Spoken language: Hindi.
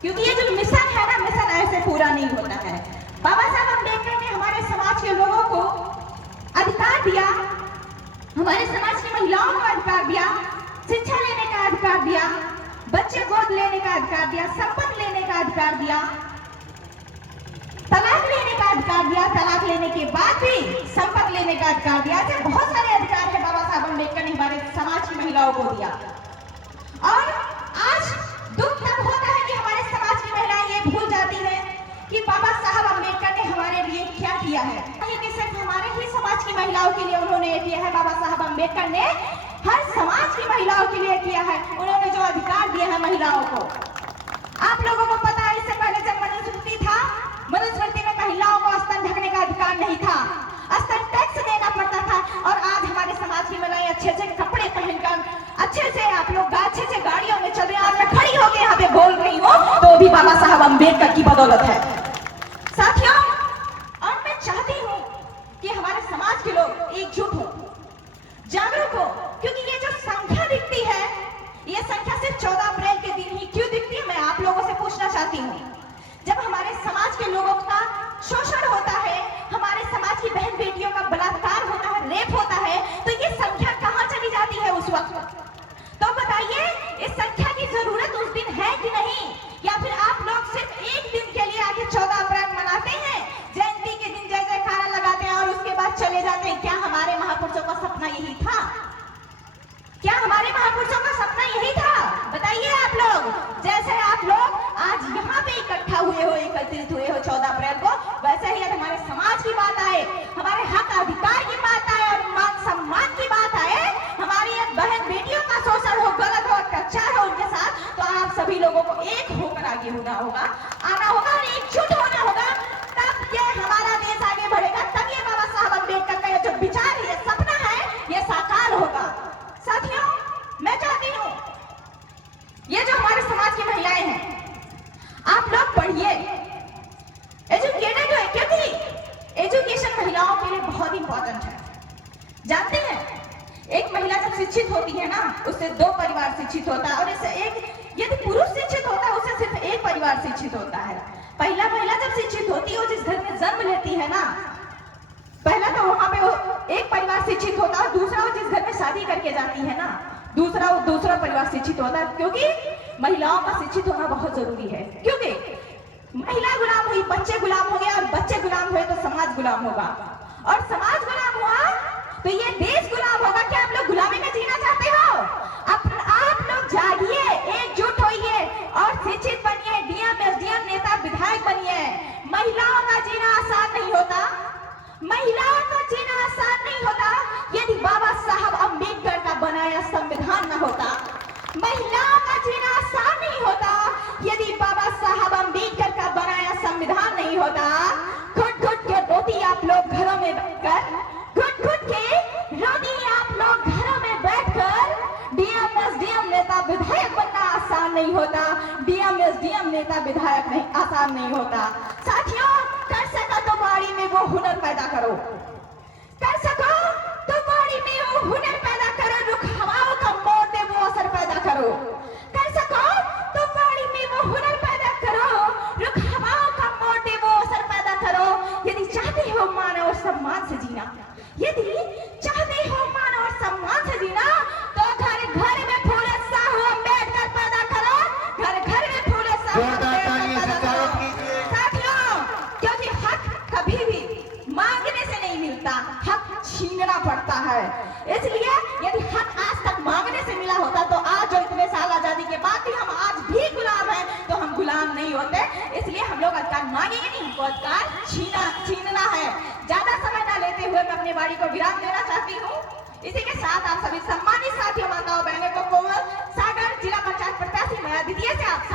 क्योंकि ये जो मिशन है ना, मिशन ऐसे पूरा नहीं होता है। बाबा साहब अम्बेडकर ने हमारे समाज के लोगों को अधिकार दिया, हमारे समाज की महिलाओं को अधिकार दिया, शिक्षा लेने का अधिकार दिया, बच्चे गोद लेने का अधिकार दिया, संपत्ति लेने का अधिकार दिया, तलाक लेने का अधिकार दिया, तलाक लेने के बाद भी संपत्ति लेने का अधिकार दिया। ऐसे बहुत सारे अधिकार है बाबा साहब अम्बेडकर ने हमारे समाज की महिलाओं को दिया। और आज दुख तब होता है कि हमारे समाज की महिलाएं ये भूल जाती है कि बाबा साहब अम्बेडकर ने हमारे लिए क्या किया है। ये कि सिर्फ हमारे ही समाज की महिलाओं के लिए उन्होंने किया है, बाबा साहब अम्बेडकर ने हर समाज की महिलाओं के लिए किया है। उन्होंने जो अधिकार दिया है महिलाओं को, आप लोगों को पता है, इससे पहले जब मनुस्मृति था, मनुस्मृति में महिलाओं को स्तन ढकने का अधिकार नहीं था, स्तन टैक्स देना पड़ता था। और आज हमारे समाज की महिलाएं अच्छे अच्छे कपड़े पहनकर, अच्छे से आप लोग अच्छे से गाड़ियों में चल रहे हैं। आज मैं खड़ी होकर यहाँ पे बोल रही हूँ तो भी बाबा साहब अम्बेडकर की बदौलत है साथियों। और मैं चाहती हूँ कि हमारे समाज के लोग एकजुट हो, जागरूक हो, क्योंकि ये जो संख्या दिखती है, ये संख्या सिर्फ 14 अप्रैल के दिन ही क्यों दिखती है, मैं आप लोगों से पूछना चाहती हूँ। जब हमारे समाज के लोगों का शोषण होता है, हमारे समाज की बहन बेटियों का बलात्कार होता है, रेप होता है, तो ये संख्या कहाँ चली जाती है उस वक्त? तो बताइए, इस संख्या की जरूरत उस दिन है कि नहीं? या फिर आप लोग सिर्फ एक दिन के लिए आके 14 अप्रैल मनाते हैं, जयंती के दिन जय जयकारा लगाते हैं और उसके बाद चले जाते हैं? क्या हमारे महापुरुषों का सपना यही था? क्या हमारे महापुरुषों का सपना यही था? बताइए आप लोग। जैसे आप लोग आज यहाँ पे इकट्ठा हुए हो, एकत्रित हुए हो 14 अप्रैल को, वैसे ही हमारे समाज की बात आए, हमारे हक अधिकार की बात आए और मान सम्मान की बात आए, हमारी बहन बेटियों का शोषण हो, गलत हो, अत्याचार हो उनके साथ, तो आप सभी लोगों को एक होकर आगे होना होगा, आना होगा और एकजुट होना होगा। तब ये हमारा देश आगे बढ़ेगा, तब ये बाबा साहब अम्बेडकर का जो विचार, ये सपना है, ये साकार होगा। साथियों, मैं चाहती हूँ ये जो हमारे समाज की महिलाएं हैं, आप लोग पढ़िए, एजुकेटेड हो, क्योंकि एजुकेशन महिलाओं के लिए बहुत इंपॉर्टेंट है। जानते हैं, एक महिला जब शिक्षित होती है ना, उससे 2 परिवार शिक्षित होता है, और इससे एक यदि पुरुष शिक्षित होता है, उससे सिर्फ 1 परिवार शिक्षित होता है। पहला महिला जब शिक्षित होती है, जिस घर में जन्म लेती है ना, पहला तो वहां पे एक परिवार शिक्षित होता है, और दूसरा वो जिस घर में शादी करके जाती है ना, दूसरा परिवार शिक्षित होता है। क्योंकि महिलाओं का शिक्षित होना बहुत जरूरी है, क्योंकि महिला गुलाम हुई, बच्चे गुलाम हो गए, और बच्चे गुलाम हुए तो समाज गुलाम होगा, और समाज गुलाम हुआ तो ये देश गुलाम होगा। क्या आप लोग गुलामी में जीना चाहते हो? आप लोग जागिए, एकजुट होइए और शिक्षित बनिए, डीएम, एसडीएम, नेता, विधायक बनिए। महिलाओं का जीना आसान नहीं होता, महिलाओं का जीना आसान नहीं होता। यदि बाबा साहब अम्बेडकर का बनाया संविधान न होता, महिलाओं का जीना आसान नहीं होता। यदि बाबा साहब अम्बेडकर का बनाया संविधान नहीं होता, घुट घुट के रोती आप लोग घरों में बैठकर, घुट घुट के रोती आप लोग घरों में बैठकर, डीएम, एसडीएम, नेता, विधायक बनना आसान नहीं होता। डीएम, एसडीएम, नेता, विधायक नहीं आसान नहीं होता। साथियों, कर सको तो बाड़ी में वो हुनर पैदा करो, कर सको तो बाड़ी में वो हुनर पैदा करो, रुख हवाओं का मोड़ दे वो असर पैदा करो। कर सको तो बाड़ी में वो हुनर पैदा करो, रुख हवाओं का मोड़ दे वो असर पैदा करो। यदि चाहते हो मान और सम्मान से जीना, यदि चाहते हो मान और सम्मान से जीना, तो घर घर में फूले साहू अम्बेडकर पैदा करो, घर घर में फूले साहू अम्बेडकर पैदा करो। साथियों, क्योंकि हक कभी भी मांगने से नहीं मिलता, हक छीनना पड़ता है। इसलिए यदि हक आज तक मांगने से मिला होता, तो आज जो इतने साल आजादी के बाद भी हम आज भी गुलाम हैं, तो हम गुलाम नहीं होते। इसलिए हम लोग अधिकार मांगेंगे नहीं, हमको अधिकार छीनना है। ज्यादा समय ना लेते हुए मैं अपनी वाणी को विराम देना चाहती हूँ। इसी के साथ आप सभी सम्मानित साथियों, माताओं, बहनों को सागर जिला पंचायत प्रत्याशी मैं द्वितीय से आप